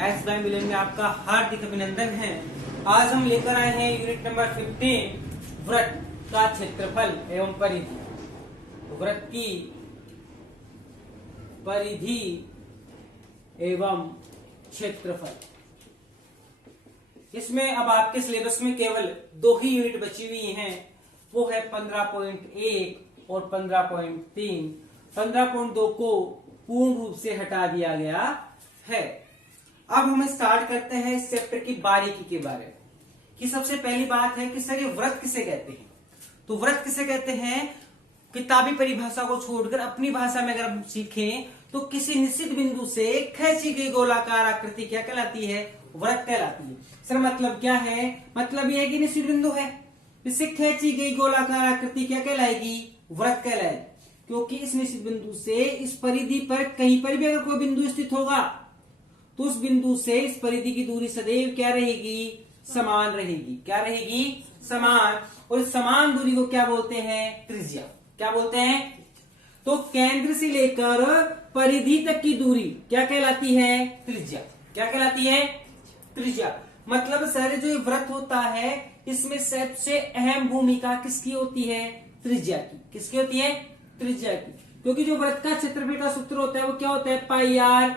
Maths by मिलन में आपका हार्दिक अभिनंदन है। आज हम लेकर आए हैं यूनिट नंबर 15 वृत्त का क्षेत्रफल एवं परिधि। वृत्त की परिधि एवं क्षेत्रफल। इसमें अब आपके सिलेबस में केवल 2 ही यूनिट बची हुई हैं, वो है 15.1 और 15.3। 15.2 को पूर्ण रूप से हटा दिया गया है। अब हम स्टार्ट करते हैं इस चैप्टर की बारीकी के बारे में कि सबसे पहली बात है कि सर ये व्रत किसे कहते हैं। तो व्रत किसे कहते हैं, किताबी परिभाषा को छोड़कर अपनी भाषा में अगर हम सीखें तो किसी निश्चित बिंदु से खींची गई गोलाकार आकृति क्या कहलाती है, व्रत कहलाती है। सर मतलब क्या है, मतलब यह है कि निश्चित बिंदु है, इससे खींची गई गोलाकार आकृति क्या कहलाएगी, व्रत कहलाएगी। क्योंकि इस निश्चित बिंदु से इस परिधि पर कहीं पर भी अगर कोई बिंदु स्थित होगा तो उस बिंदु से इस परिधि की दूरी सदैव क्या रहेगी, समान रहेगी। क्या रहेगी, समान। और इस समान दूरी को क्या बोलते हैं, त्रिज्या। क्या बोलते हैं, तो केंद्र से लेकर परिधि तक की दूरी क्या कहलाती है, त्रिज्या। क्या कहलाती है, त्रिज्या। मतलब सर जो व्रत होता है इसमें सबसे अहम भूमिका किसकी होती है, त्रिज्या की। किसकी होती है, त्रिज्या की। क्योंकि जो व्रत का क्षेत्रफल का सूत्र होता है वो क्या होता है, पाई आर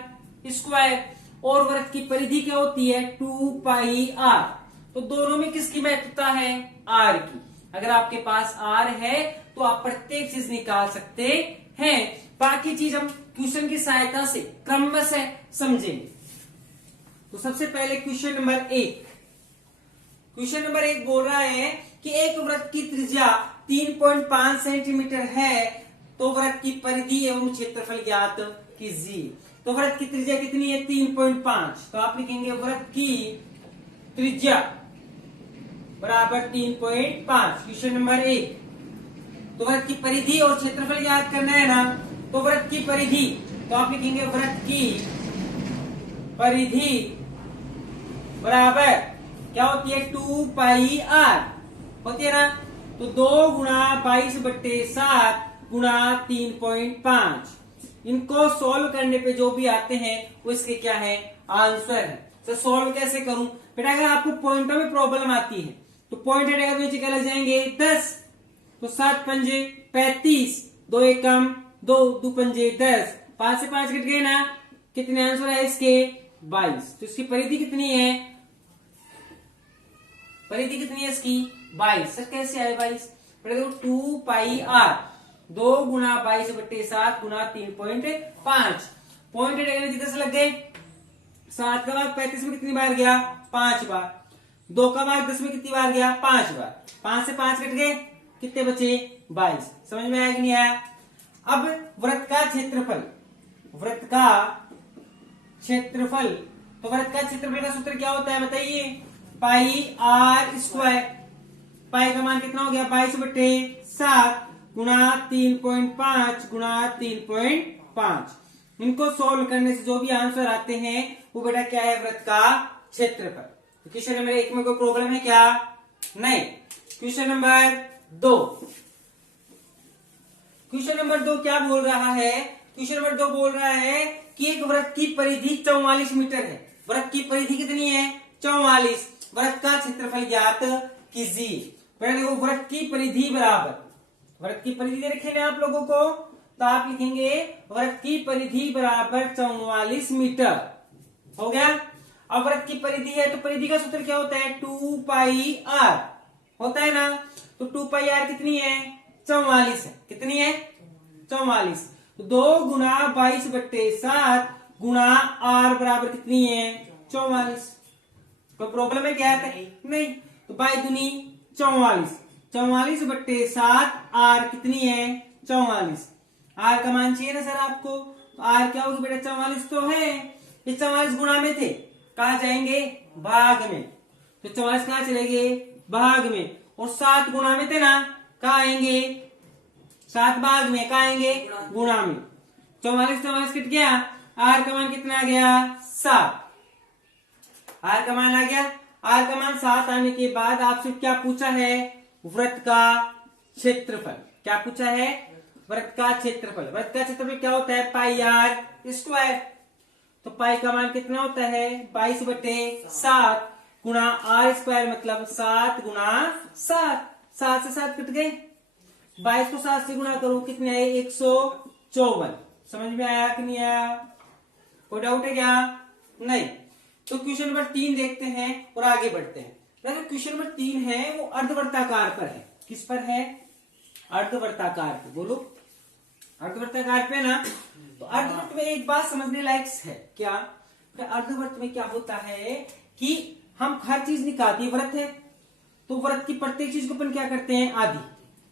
स्क्वायर। और वृत्त की परिधि क्या होती है, 2 पाई आर। तो दोनों में किसकी महत्वता है, आर की। अगर आपके पास आर है तो आप प्रत्येक चीज निकाल सकते हैं। बाकी चीज हम क्वेश्चन की सहायता से क्रमशः से समझेंगे। तो सबसे पहले क्वेश्चन नंबर 1। क्वेश्चन नंबर 1 बोल रहा है कि एक वृत्त की त्रिज्या 3.5 सेंटीमीटर है, तो वृत्त की परिधि एवं क्षेत्रफल ज्ञात कीजिए। तो वृत्त की त्रिज्या कितनी है, 3.5। तो आप लिखेंगे वृत्त की त्रिज्या बराबर 3.5। Question number 1। तो वृत्त की परिधि और क्षेत्रफल ज्ञात करना है ना, तो वृत्त की परिधि, तो आप लिखेंगे वृत्त की परिधि बराबर क्या होती है, 2 पाई आर होती है ना। तो 2 गुणा 22/7 गुणा 3.5। इनको सोल्व करने पे जो भी आते हैं वो इसके क्या है, आंसर है। तो सोल्व कैसे करूं बेटा, अगर आपको पॉइंटों में प्रॉब्लम आती है तो पॉइंट हटेगा तो नीचे क्या लग जाएंगे, 10। तो 7 पंजे 35, 2 एकम 2, 2 पंजे 10, 5 से 5 कट गए ना, कितने आंसर है इसके, 22। तो इसकी परिधि कितनी है, परिधि कितनी है इसकी, 22। सर कैसे आए 22, 2 पाई आर 2 गुणा 22/7 गुणा 3.5। पॉइंट नीचे 10 लग गए। 7 का भाग 35 में कितनी बार गया, 5 बार। 2 का भाग 10 में कितनी बार गया, 5 बार। 5 से 5 कट गए, कितने बचे, 22। समझ में आया कि नहीं आया। अब वृत्त का क्षेत्रफल, वृत्त का क्षेत्रफल, तो वृत्त का क्षेत्रफल का सूत्र क्या होता है बताइए, पाई आर स्क्वायर। पाई का मान कितना हो गया, 22/7 गुणा 3.5 गुणा 3.5। इनको सोल्व करने से जो भी आंसर आते हैं वो बेटा क्या है, वृत्त का क्षेत्रफल। तो क्वेश्चन नंबर 1 में कोई प्रॉब्लम है क्या, नहीं। Question number 2। क्वेश्चन नंबर 2 क्या बोल रहा है, क्वेश्चन नंबर 2 बोल रहा है कि एक वृत्त की परिधि 44 मीटर है। वृत्त की परिधि कितनी है, 44। वृत्त का क्षेत्रफल ज्ञात कीजिए। पहले वो वृत्त की परिधि बराबर, वृत्त की परिधि दे रखे हैं आप लोगों को, तो आप लिखेंगे वृत्त की परिधि बराबर 44 मीटर। हो गया। अब वृत्त की परिधि है तो परिधि का सूत्र क्या होता है, 2 पाई आर होता है ना। तो 2 पाई आर कितनी है, 44 है। कितनी है, 44। तो 2 गुणा 22/7 गुणा आर बराबर कितनी है, 44। कोई प्रॉब्लम है क्या है, नहीं। तो 22 दूनी 44, 44/7 आर कितनी है, 44। आर का मान चाहिए ना सर आपको, तो आर क्या होगी बेटा, 44 तो है। ये 44 गुणा में थे, कहा जाएंगे, भाग में। तो 44 कहां चले गए, भाग में। और 7 गुणा में थे ना, कहा आएंगे, 7 भाग में, कहा आएंगे, गुणा में। 44 कट गया, आर का मान कितना आ गया, 7। आर का मान आ गया। आर का मान 7 आने के बाद आपसे क्या पूछा है, वृत्त का क्षेत्रफल। क्या पूछा है, वृत्त का क्षेत्रफल। वृत्त का क्षेत्रफल क्या होता है, पाई आर स्क्वायर। तो पाई का मान कितना होता है 22/7 गुणा r² मतलब 7 गुणा 7, 7 से 7 कट गए, 22 को 7 से गुणा करो कितने आए 154। समझ में आया कि नहीं आया? कोई डाउट है क्या? नहीं। तो क्वेश्चन नंबर 3 देखते हैं और आगे बढ़ते हैं। देखो क्वेश्चन नंबर 3 है वो अर्धवर्ताकार पर है। किस पर है? अर्धवर्ताकार पे। बोलो अर्धवर्ताकार पे ना। तो अर्धवृत्त में एक बात समझने लायक है क्या? अर्धवृत्त में क्या होता है कि हम हर चीज निकालती है, वृत्त है तो वृत्त की प्रत्येक चीज को अपन क्या करते हैं आधी,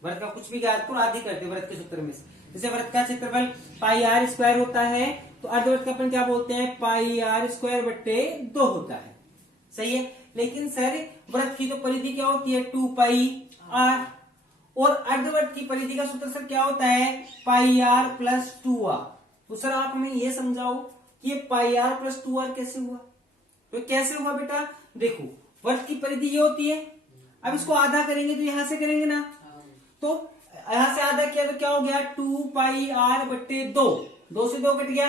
वृत्त का कुछ भी ज्ञात को आधी करते हैं वृत्त के सूत्र में से। जैसे वृत्त का क्षेत्रफल πr² होता है तो अर्धवृत्त का अपन क्या बोलते हैं πr²/2 होता है। सही है। लेकिन सर वृत्त की तो परिधि क्या होती है 2πr और अर्धवृत्त की परिधि का सूत्र सर क्या होता है πr+2r। तो सर आप हमें ये समझाओ कि ये πr+2r कैसे हुआ? तो कैसे हुआ बेटा? देखो वृत्त की परिधि ये होती है, अब इसको आधा करेंगे तो यहां से करेंगे ना, तो यहां से आधा किया तो क्या हो गया 2πr/2, 2 से 2 कट गया,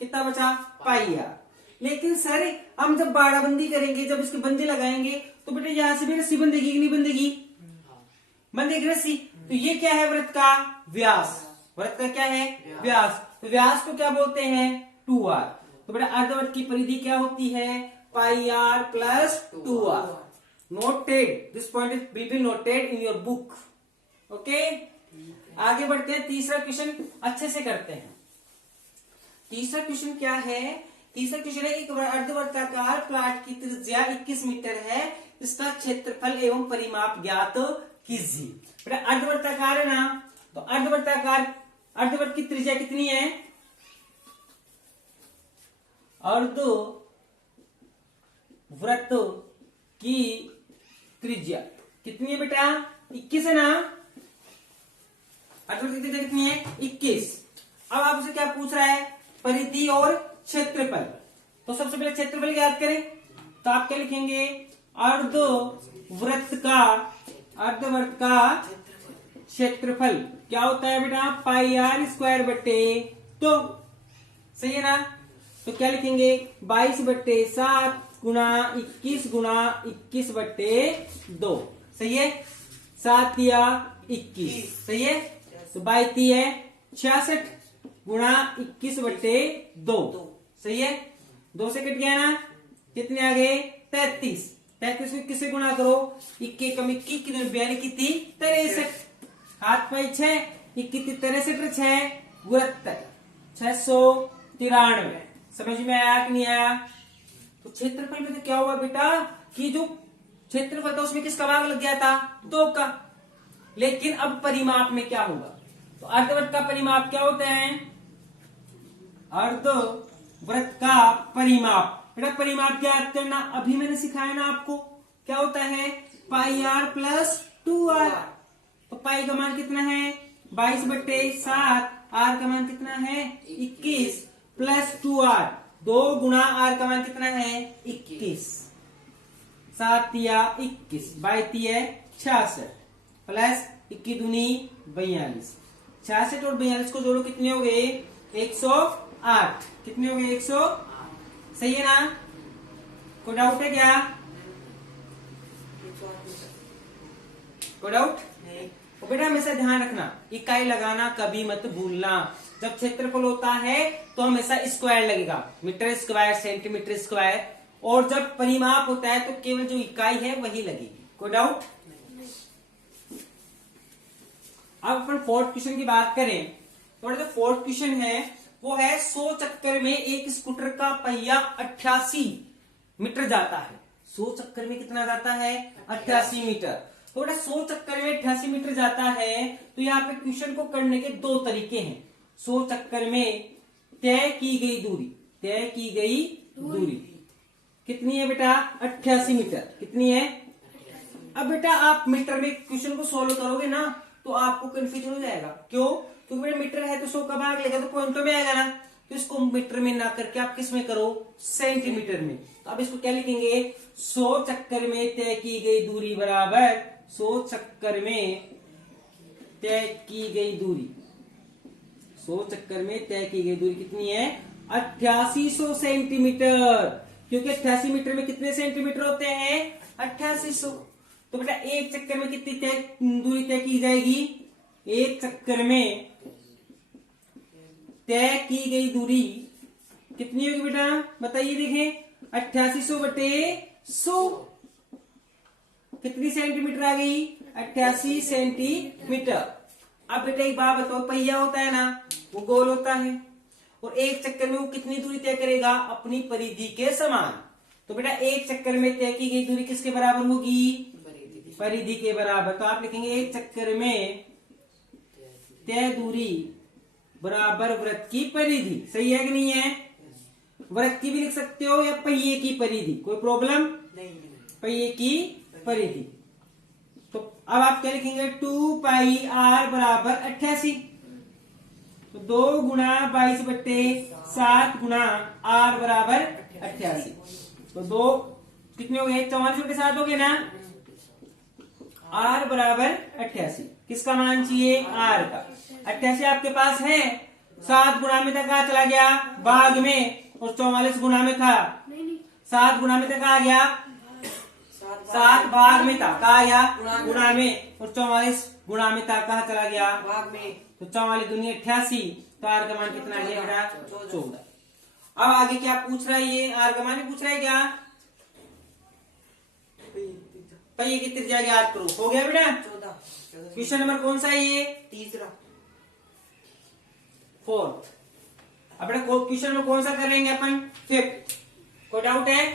कितना बचा πr। लेकिन सर हम जब बाड़ाबंदी करेंगे, जब इसके बंदे लगाएंगे तो बेटा यहां से भी रस्सी बंधेगी कि नहीं बंधेगी? बंधेगी रस्सी। तो ये क्या है वृत्त का व्यास, वृत्त का क्या है व्यास। तो व्यास को क्या बोलते हैं 2r। तो बेटा अर्धवृत्त की परिधि क्या होती है πr+2r। Noted, this point is will be noted in your book. Okay आगे बढ़ते हैं। तीसरा क्वेश्चन अच्छे से करते हैं। तीसरा क्वेश्चन क्या है? तीसरा क्वेश्चन है एक अर्धवर्ताकार प्लाट की त्रिज्या 21 मीटर है, इसका क्षेत्रफल एवं परिमाप ज्ञात कीजिए। बेटा अर्धवर्ताकार है ना, तो अर्धवृत्त की त्रिज्या कितनी है? अर्धवृत्त की त्रिज्या कितनी है बेटा 21 है ना। अर्धवृत्त की त्रिज्या कितनी है 21। अब आपसे क्या पूछ रहा है परिधि और क्षेत्रफल। तो सबसे पहले क्षेत्रफल याद करें तो आप क्या लिखेंगे अर्धवृत्त का क्षेत्रफल क्या होता है बेटा πr²/2। सही है ना। तो क्या लिखेंगे 22/7 गुणा 21 गुणा 21/2। सही है। 7 या 21 सही है। तो 22 है 66 गुणा 21/2। सही है। 2 से कट गया ना, कितने आ गए 33। 33 को किससे गुणा करो 21 कम 21 की 62 की 63, हाथ पाई 6 21 63 6 72 693। समझ में आया कि नहीं आया? तो क्षेत्रफल में तो क्या हुआ बेटा कि जो क्षेत्रफल था उसमें किसका भाग लग गया था 2 का। लेकिन अब परिमाप में क्या होगा? तो अर्धवृत्त का परिमाप क्या होता है अर्धवृत्त का परिमाप। बेटा परिमाप ज्ञात करना अभी मैंने सिखाया ना आपको, क्या होता है πr+2r। तो पाई का मान कितना है 22/7, r का मान कितना है 21 प्लस 2r, 2 गुणा r का मान कितना है 21, 7 या 21, 22 है 66 प्लस 21 दूनी 42, 66 और 42 को जोड़ो कितने हो गए 108। कितने हो गए 108। सही है ना। कोई डाउट है क्या? कोई डाउट नहीं। तो बेटा हमेशा ध्यान रखना इकाई लगाना कभी मत भूलना। जब क्षेत्रफल होता है तो हमेशा स्क्वायर लगेगा, मीटर स्क्वायर सेंटीमीटर स्क्वायर, और जब परिमाप होता है तो केवल जो इकाई है वही लगेगी। कोई डाउट? अब अपन फोर्थ क्वेश्चन की बात करें तो जो फोर्थ क्वेश्चन है वो है 100 चक्कर में एक स्कूटर का पहिया 88 मीटर जाता है। 100 चक्कर में कितना जाता है 88 मीटर। तो बेटा 100 चक्कर में 88 मीटर जाता है तो यहाँ पे क्वेश्चन को करने के 2 तरीके हैं। 100 चक्कर में तय की गई दूरी कितनी है बेटा 88 मीटर। कितनी है? अब बेटा आप मीटर में क्वेश्चन को सोल्व करोगे ना तो आपको कंफ्यूजन हो जाएगा। क्यों? क्योंकि मेरा मीटर है तो 100 का भाग लेगा तो पॉइंटों में आएगा ना, तो इसको मीटर में ना करके आप किस में करो सेंटीमीटर में। तो अब इसको क्या लिखेंगे 100 चक्कर में तय की गई दूरी बराबर 100 चक्कर में तय की गई दूरी, 100 चक्कर में तय की गई दूरी कितनी है 8800 सेंटीमीटर, क्योंकि 88 मीटर में कितने सेंटीमीटर होते हैं? 8800। तो बेटा एक चक्कर में कितनी दूरी तय की जाएगी? एक चक्कर में तय की गई दूरी कितनी होगी बेटा? बताइए, देखें 8800 बटे 100 कितनी सेंटीमीटर आ गई? 88 सेंटीमीटर। अब बेटा एक बात बताओ, पहिया होता है ना, वो गोल होता है और एक चक्कर में वो कितनी दूरी तय करेगा? अपनी परिधि के समान। तो बेटा एक चक्कर में तय की गई दूरी किसके बराबर होगी? परिधि के बराबर। तो आप लिखेंगे एक चक्कर में तय दूरी बराबर वृत्त की परिधि। सही है कि नहीं है? वृत्त की भी लिख सकते हो या पहिए की परिधि, कोई प्रॉब्लम नहीं। पहिए की परिधि। तो अब आप क्या लिखेंगे? 2 पाई आर बराबर 88। तो 2 गुणा 22 बट्टे 7 गुणा आर बराबर 88। तो 2 कितने हो गए? 44 बटे 7 हो गए ना। आर बराबर 88। किसका मान चाहिए? आर का। 88 आपके पास है, 7 गुणा में था, कहा चला गया? भाग में। और 44 गुणा में था, 7 गुणा में था, कहा गया? 7 भाग में था, कहा गया? गुणा में। और 44 गुणा में था, कहा चला गया? भाग में। तो 44 दूनी 88। तो आर का मान कितना आ गया? 14। अब आगे क्या पूछ रहा है? ये आर का मान ही पूछ रहा है क्या? पहिए की त्रिज्या ज्ञात करो। हो गया बेटा? 14। क्वेश्चन नंबर कौन सा है ये? तीसरा, 4th। अब बेटा क्वेश्चन में कौन सा कर लेंगे अपन? 5th। कोई डाउट है?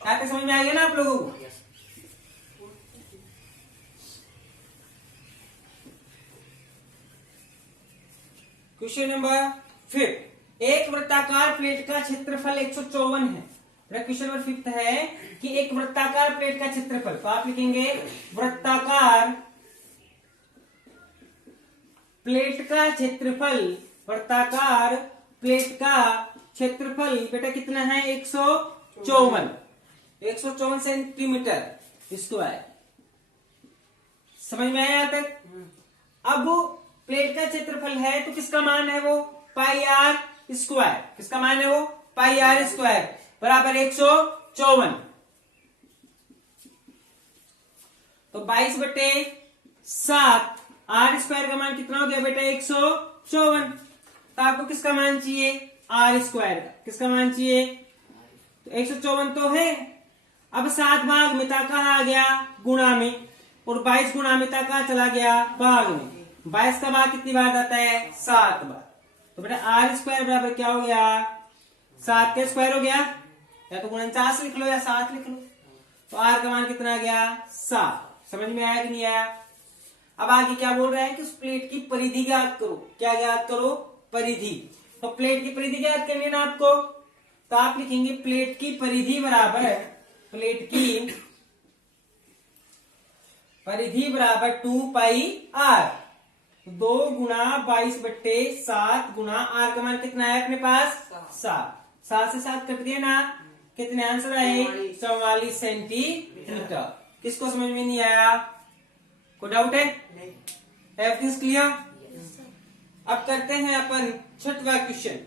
आते समझ में आ गया ना आप लोगों को? Question number 5th। एक वृत्ताकार प्लेट का क्षेत्रफल 154 है। क्वेश्चन नंबर 5th है कि एक वृत्ताकार प्लेट का क्षेत्रफल, तो आप लिखेंगे वृत्ताकार प्लेट का क्षेत्रफल। वृत्ताकार प्लेट का क्षेत्रफल बेटा कितना है? 154। 154 सेंटीमीटर स्क्वायर। समझ में आया यहाँ तक? अब प्लेट का क्षेत्रफल है तो किसका मान है वो? पाई आर स्क्वायर। किसका मान है वो? पाई आर स्क्वायर बराबर 154। तो 22 बटे 7 आर स्क्वायर का मान कितना हो गया बेटा? 154। तो आपको किसका मान चाहिए? आर स्क्वायर का। किसका मान चाहिए? तो 154 तो है। अब 7 भाग में था, कहा आ गया? गुणा में। और 22 गुणा में था, कहा चला गया? भाग में। 22 का भाग कितनी बार आता है? 7 बार। तो बेटा आर स्क्वायर बराबर क्या हो गया? 7 का स्क्वायर हो गया, या तो 49 लिख लो या 7 लिख लो। तो आर का मान कितना आ गया? 7। समझ में आया कि नहीं आया? अब आगे क्या बोल रहा है कि उस प्लेट की परिधि ज्ञात करो। क्या ज्ञात करो? परिधि। तो प्लेट की परिधि ज्ञात करनी है ना आपको, तो आप लिखेंगे प्लेट की परिधि बराबर है, प्लेट की परिधि बराबर 2 पाई आर। 2 गुणा 22 बट्टे 7 गुणा आर का मान कितना है अपने पास? 7। 7 से 7 कट गए ना, कितने आंसर आए? 44 सेंटीमीटर। किसको समझ में नहीं आया? कोई डाउट है? Everything clear? अब करते हैं अपन 6वां क्वेश्चन।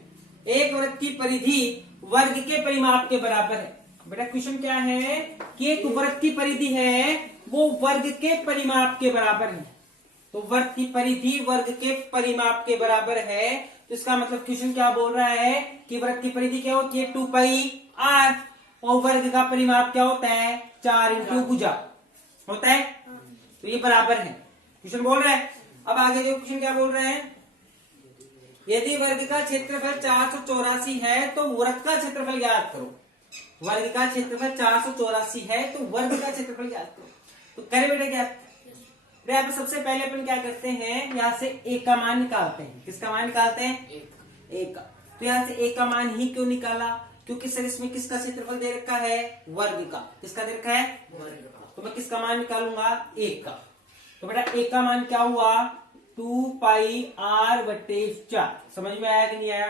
एक वृत्त की परिधि वर्ग के परिमाप के बराबर है। बेटा क्वेश्चन क्या है कि एक वृत्त की परिधि है वो वर्ग के परिमाप के बराबर है। तो वृत्त की परिधि वर्ग के परिमाप के बराबर है, तो इसका मतलब क्वेश्चन क्या बोल रहा है कि वृत्त की परिधि क्या होती है? 2 पाई आर। और वर्ग का परिमाप क्या होता है? 4 इंटू भुजा होता है। तो ये बराबर है, क्वेश्चन बोल रहा है। अब आगे जो क्वेश्चन क्या बोल रहे हैं? यदि वर्ग का क्षेत्रफल 484 है तो वृत्त का क्षेत्रफल ज्ञात करो। वर्ग का क्षेत्रफल 484 है तो वर्ग का क्षेत्रफल ज्ञात करो। तो करें बेटा क्या? अब सबसे पहले अपन क्या करते हैं, यहाँ से एक का मान निकालते हैं। किसका मान निकालते हैं? एक का। तो यहाँ से एक का मान ही क्यों निकाला? क्योंकि सर इसमें किसका क्षेत्रफल दे रखा है? वर्ग का। किसका दे रखा है? वर्ग का। तो मैं किसका मान निकालूंगा? एक का। तो बेटा एक का मान क्या हुआ? 2 पाई आर बटे 4। समझ में आया कि नहीं आया?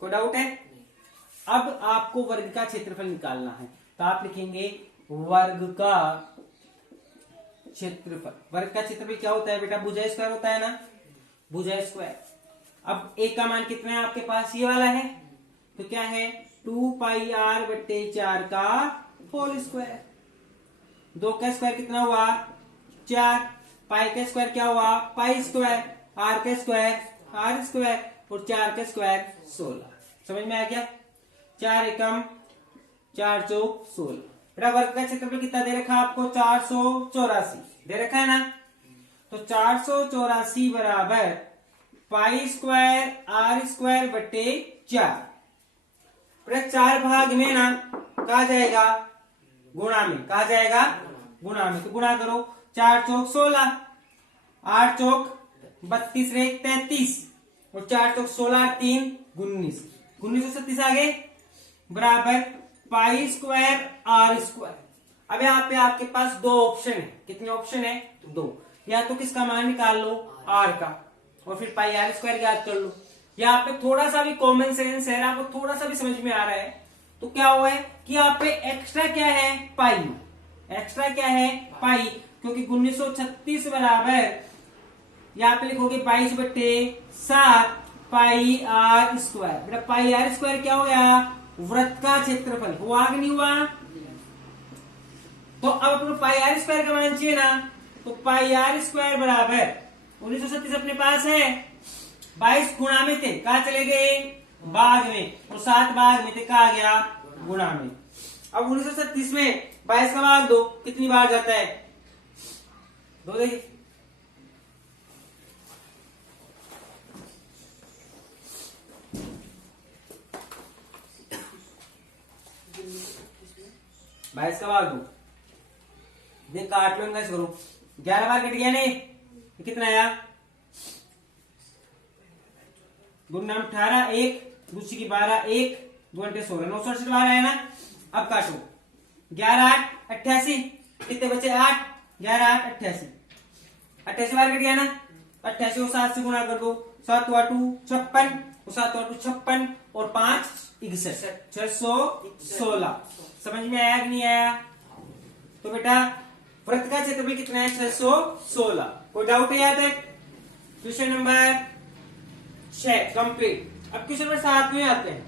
कोई डाउट है? अब आपको वर्ग का क्षेत्रफल निकालना है, तो आप लिखेंगे वर्ग का क्षेत्रफल। वर्ग का क्षेत्रफल क्या होता है बेटा? भुजा स्क्वायर होता है ना, भुजा स्क्वायर। अब एक का मान कितना है आपके पास, ये वाला है, तो क्या है 2πr/4 का होल स्क्वायर। 2 का स्क्वायर कितना हुआ 4, पाई का स्क्वायर क्या हुआ पाई स्क्वायर, आर का स्क्वायर आर स्क्वायर और 4 का स्क्वायर 16। समझ में आ गया। 4 एकम 4 चौक 16। बेटा वर्ग का क्षेत्रफल कितना दे रखा है आपको 484 दे रखा है ना, तो 484 बराबर पाई स्क्वायर आर स्क्वायर बटे 4। बेटा 4 भाग में ना कहा जाएगा गुणा में, कहा जाएगा गुणा में, तो गुणा करो 4 चौक 16, 8 चौक 32 रे 33 और 4 चौक 16 3 19, 1937 आ गए बराबर पाई स्क्वायर आर स्क्वायर। अब यहाँ पे आपके पास दो ऑप्शन है, कितने ऑप्शन है 2, या तो किसका मान निकाल लो आर का और फिर पाई आर स्क्वायर याद कर लो। यहाँ पे थोड़ा सा भी कॉमन सेंस है, आपको थोड़ा सा भी समझ में आ रहा है, तो क्या हुआ है कि यहाँ पे एक्स्ट्रा क्या है पाई, एक्स्ट्रा क्या है पाई, क्योंकि 1936 बराबर यहाँ पे लिखोगे 22/7 पाई आर स्क्वायर। बेटा पाई आर स्क्वायर क्या हो गया वृत्त का क्षेत्रफल, हुआ कि नहीं हुआ। तो अब अपने पाई आर स्क्वायर का मान चाहिए ना, तो पाई आर स्क्वायर बराबर 1937 अपने पास है, 22 गुणा में थे कहा चले गए भाग में, और 7 भाग में थे कहा गया गुणा में। अब 1937 में 22 का भाग दो कितनी बार जाता है 2, देखिए 22 का भाग दो, देख काट लो इनका करो, 11 बार कट गया नहीं, कितना आया गुना 18 1 दूसरी की 12 1 2 घंटे 16 968 बार आया ना। अब काटो 11 8 88 कितने बचे 8 11 8 88 88 बार कट गया ना, 88 को 7 से गुणा कर दो, 7 8 56 7 8 56 और 5 61 616। समझ में आया कि नहीं आया। तो बेटा वृत्त का क्षेत्रफल कितना है 616। कोई डाउट है यहाँ तक। Question number 6 complete. अब क्वेश्चन नंबर 7 में आते हैं।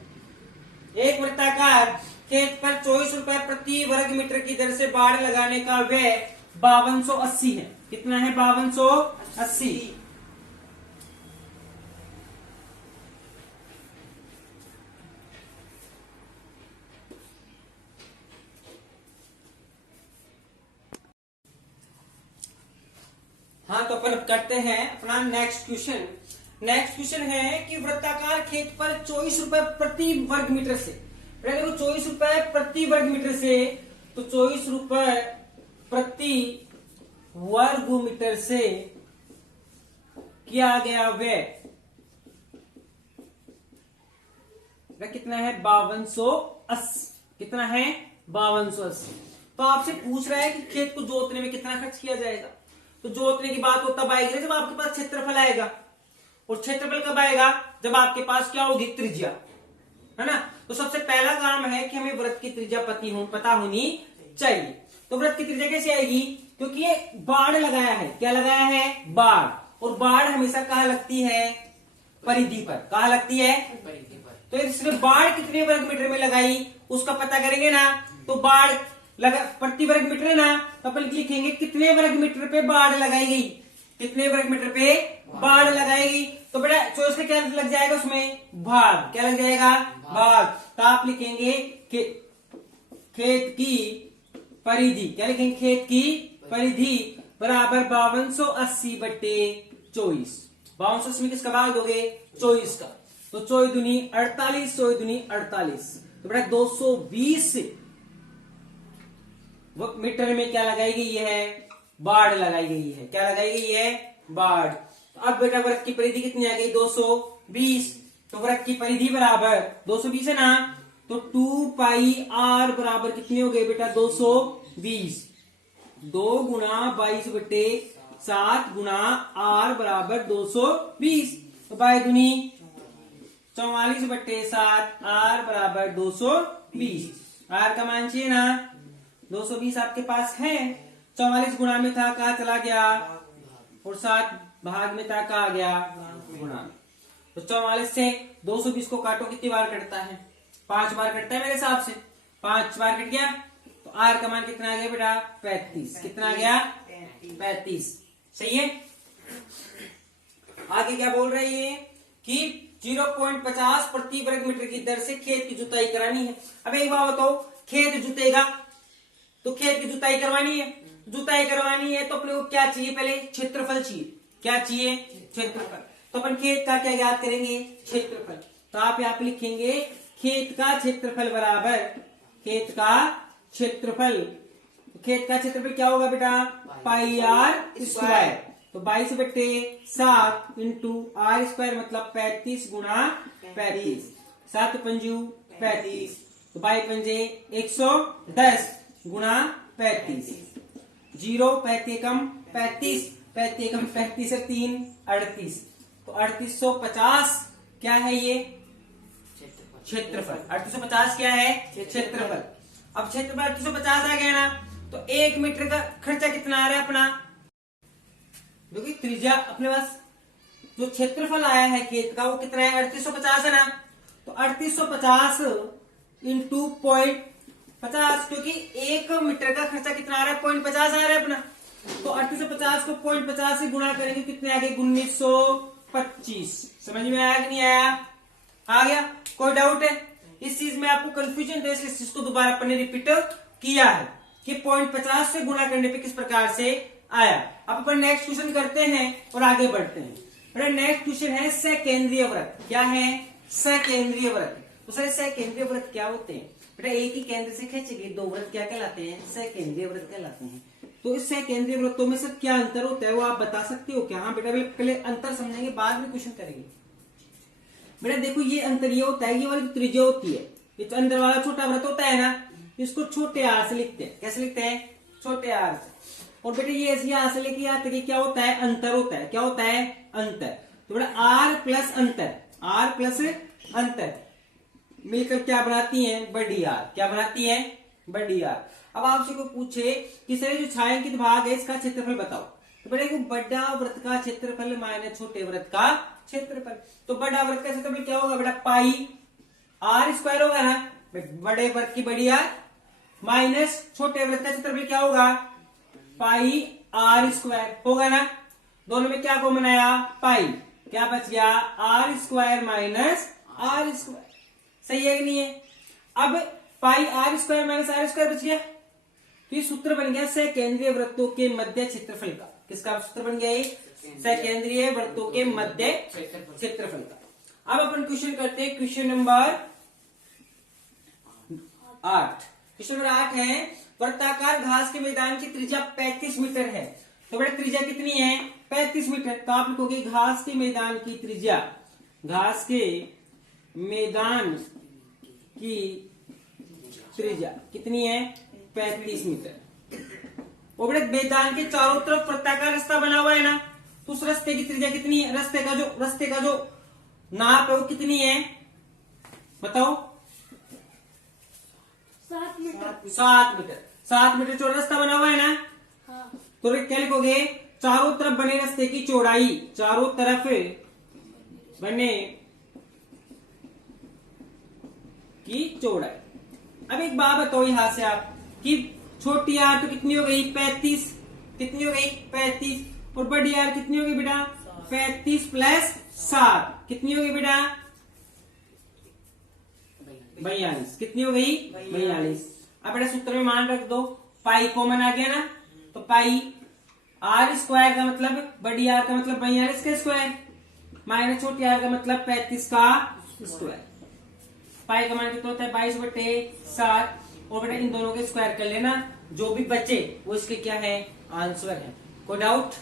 एक वृत्ताकार खेत पर 24 रुपए प्रति वर्ग मीटर की दर से बाड़ लगाने का व्यय 5280 है। कितना है 5280। हाँ तो अपन करते हैं अपना नेक्स्ट क्वेश्चन। नेक्स्ट क्वेश्चन है कि वृत्ताकार खेत पर 24 रुपए प्रति वर्ग मीटर से, देखो 24 रुपए प्रति वर्ग मीटर से, तो 24 रुपए प्रति वर्ग मीटर से किया गया व्यय कितना है 5280। कितना है 5280। तो आपसे पूछ रहा है कि खेत को जोतने में कितना खर्च किया जाएगा। तो जोतने की बात वो तब आएगी जब आपके पास क्षेत्रफल आएगा, और क्षेत्रफल कब आएगा जब आपके पास क्या होगी त्रिज्या, है ना। तो सबसे पहला काम है कि हमें वृत्त की त्रिज्या पता होनी चाहिए। तो वृत्त की त्रिज्या कैसे आएगी, क्योंकि ये बाड़ लगाया है, क्या लगाया है बाड़, और बाड़ हमेशा कहाँ लगती है परिधि पर, कहाँ लगती है परिधि पर। तो इसमें बाड़ कितने वर्ग मीटर में लगाई उसका पता करेंगे ना। तो बाड़ लगा प्रति वर्ग मीटर है ना, तो अपन लिखेंगे कितने वर्ग मीटर पे बाड़ लगाई गई, कितने वर्ग मीटर पे बाड़ लगाएगी। तो बेटा 24 का क्या लग जाएगा उसमें भाग, क्या लग जाएगा भाग। तो आप लिखेंगे खेत की परिधि, क्या लिखेंगे खेत की परिधि बराबर 5280 बटे 24। 5280 में किसका भाग दोगे 24 का, तो 24 दूनी 48, 24 दूनी 48। तो बेटा 220 मीटर में क्या लगाई गई है बाड़ लगाई गई है, क्या लगाई गई है बाड़। अब बेटा वृत्त की परिधि कितनी आ गई 220। तो वृत्त की परिधि बराबर 220 है ना, तो 2 पाई आर बराबर कितनी हो गई बेटा 220। 2 गुणा 22 बटे 7 गुणा आर बराबर 220। तो बाई दुनी 44 बटे 7 आर बराबर 220। आर का मान चाहिए ना 220 आपके पास है। 44 गुणा में था कहा चला गया, और 7 भाग में था कहा गया गुणा में। तो 44 से 220 को काटो, कितनी बार कटता है? 5 बार कटता है मेरे हिसाब से। 5 बार कट गया तो आर का मान कितना आ गया बेटा? 35। कितना आ गया? 35। सही है। आगे क्या बोल रहे हैं कि 0.50 प्रति वर्ग मीटर की दर से खेत की जुताई करानी है। अब एक बात बताओ, खेत जुतेगा तो खेत की जुताई करवानी है। जुताई करवानी है तो अपने को क्या चाहिए? पहले क्षेत्रफल चाहिए। क्या चाहिए? क्षेत्रफल। तो अपन खेत का क्या याद करेंगे? क्षेत्रफल। तो आप यहाँ पे लिखेंगे खेत का क्षेत्रफल बराबर खेत का क्षेत्रफल। खेत का क्षेत्रफल क्या होगा बेटा? पाई आर स्क्वायर। तो 22/7 इंटू आर स्क्वायर मतलब 35 गुणा 35। 7 पंजू 35, तो 22 पंजे 110 गुणा 35। 0 35 एकम 35, 35 एकम 35 से 3 38, तो 3850 क्या है ये? क्षेत्रफल। 3850 क्या है? क्षेत्रफल। अब क्षेत्रफल 3850 आ गया ना, तो 1 मीटर का खर्चा कितना आ रहा है अपना? क्योंकि त्रिज्या अपने पास जो क्षेत्रफल आया है खेत का वो कितना है? 3850 है ना। तो 3850 इंटू 0.50, क्योंकि 1 मीटर का खर्चा कितना आ रहा है? 0.50 आ रहा है अपना। तो 3850 को 0.50 से गुणा करेंगे, कितने आ गए? 1925। समझ में आया कि नहीं आया? आ गया? कोई डाउट है? इस चीज में आपको कंफ्यूजन था, इसलिए इस चीज को दोबारा अपन ने रिपीट किया है कि 0.50 से गुणा करने पे किस प्रकार से आया। अब अपन नेक्स्ट क्वेश्चन करते हैं और आगे बढ़ते हैं। बेटा नेक्स्ट क्वेश्चन है सकेंद्रीय वृत्त। क्या है? सकेंद्रीय वृत्त। तो सर सकेंद्रीय वृत्त क्या होते हैं? बेटा एक ही केंद्र से खींचे गए 2 वृत्त क्या कहलाते हैं? सकेंद्रीय वृत्त कहलाते हैं। तो इस सकेंद्रीय वृत्तों में सर क्या अंतर होता है वो आप बता सकते हो क्या? हाँ बेटा पहले अंतर समझेंगे, बाद में क्वेश्चन करेंगे। बेटा देखो ये अंतर ये होता है, ये वाली त्रिज्या होती है, ये तो अंदर वाला छोटा वृत्त होता है ना, इसको छोटे आर से लिखते हैं। कैसे लिखते हैं? छोटे आर से। और बेटा ये ऐसी यहां से लेके यहाँ तक क्या होता है? अंतर होता है। क्या होता है? अंतर। तो बेटा आर प्लस अंतर, आर प्लस अंतर मिलकर क्या बनाती है? बड़ी आर। क्या बनाती है? बड़ी आर। अब आपसे कोई पूछे कि सर जो छायांकित भाग है इसका क्षेत्रफल बताओ, तो बेटा बड़ा वृत्त का क्षेत्रफल माइनस छोटे वृत्त का क्षेत्रफल। तो बड़ा वृत्त का क्षेत्रफल क्या होगा बेटा? पाई आर स्क्वायर होगा ना, बड़े वृत्त की बड़ी आर माइनस छोटे वृत्त का क्षेत्रफल क्या होगा? पाई आर स्क्वायर होगा ना। दोनों में क्या कॉमन आया? पाई। क्या बच गया? R square minus R square. सही है कि नहीं है? अब pi R square minus R square बच गया, तो ये सूत्र बन गया सकेंद्रीय वृत्तों के मध्य क्षेत्रफल का। किसका सूत्र बन गया ये? सकेंद्रीय वृत्तों के मध्य क्षेत्रफल का। अब अपन क्वेश्चन करते हैं क्वेश्चन नंबर 8। क्वेश्चन नंबर 8 है वृत्ताकार घास के मैदान की त्रिज्या 35 मीटर है। तो बेटा त्रिज्या कितनी है? 35 मीटर। तो आप लिखोगे घास के मैदान की त्रिज्या, घास के मैदान की त्रिज्या कितनी है? 35 मीटर। और बेटा मैदान के चारों तरफ वृत्ताकार रास्ता बना हुआ है ना, तो उस रास्ते की त्रिज्या कितनी है? रास्ते का जो नाप है वो कितनी है? बताओ। 7 मीटर। 7 मीटर। 7 मीटर चौड़ा रास्ता बना हुआ है ना। हाँ। तो क्या लिखोगे? चारों तरफ बने रास्ते की चौड़ाई, चारों तरफ बने की चौड़ाई। अब एक बात बताओ यहां से आप कि छोटी आर तो कितनी हो गई? 35। कितनी हो गई? 35। और बड़ी आर कितनी हो गई बेटा? 35 प्लस 7 कितनी हो गई बेटा? 42। कितनी हो गई? 42। अब बेटा सूत्र में मान रख दो, पाई कॉमन आ गया ना, तो पाई आर स्क्वायर का मतलब बड़ी आर का मतलब 42 का स्क्वायर माइनस छोटी आर का मतलब 35 का स्क्वायर। पाई का मान कितना होता है? 22/7। और बेटा इन दोनों के स्क्वायर कर लेना, जो भी बचे वो इसके क्या है? आंसर है। कोई डाउट?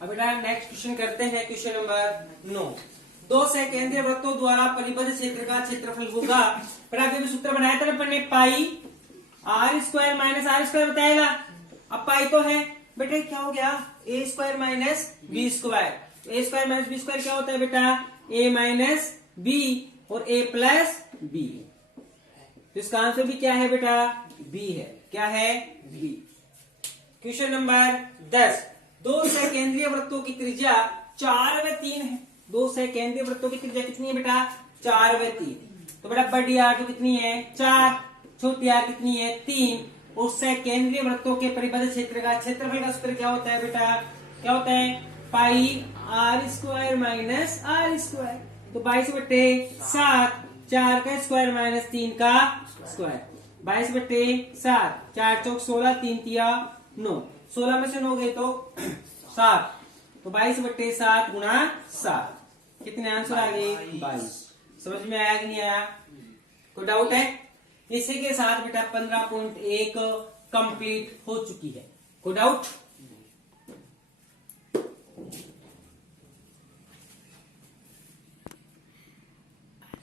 अब बेटा नेक्स्ट क्वेश्चन करते हैं क्वेश्चन नंबर 9। 2 सकेंद्रीय वृत्तों द्वारा परिबद्ध क्षेत्र का क्षेत्रफल होगा। बेटा अभी सूत्र बनाया था ना अपन ने, pi R square minus R square बताया ना। अब पाई तो है बेटा, क्या हो गया? ए स्क्वायर माइनस बी स्क्वायर। ए स्क्वायर माइनस बी स्क्वायर क्या होता है बेटा? ए माइनस बी और ए प्लस बी। तो इसका आंसर भी क्या है बेटा? बी है। क्या है? बी। क्वेश्चन नंबर 10, दो सकेंद्रीय वृत्तों की त्रिज्या 4 व 3 है। दो सकेंद्रीय वृत्तों की त्रिज्या कितनी है बेटा? 4 व 3। तो बेटा बड़ी आर तो कितनी है? 4, छोटी आर कितनी है? 3। और सकेंद्रीय वृत्तों के परिबद्ध क्षेत्र का क्षेत्रफल का सूत्र क्या होता है बेटा? क्या होता है? Pi R square minus R square. तो 22/7, 4 का स्क्वायर माइनस 3 का स्क्वायर, 22/7, 4 चौक 16, 3 तिया 9, 16 में से 9 गए तो 7, तो 22/7 गुणा 7, कितने आंसर आ गए? 22। समझ में आया कि नहीं आया? कोई डाउट है? इसी के साथ बेटा 15.1 कंप्लीट हो चुकी है। कोई डाउट?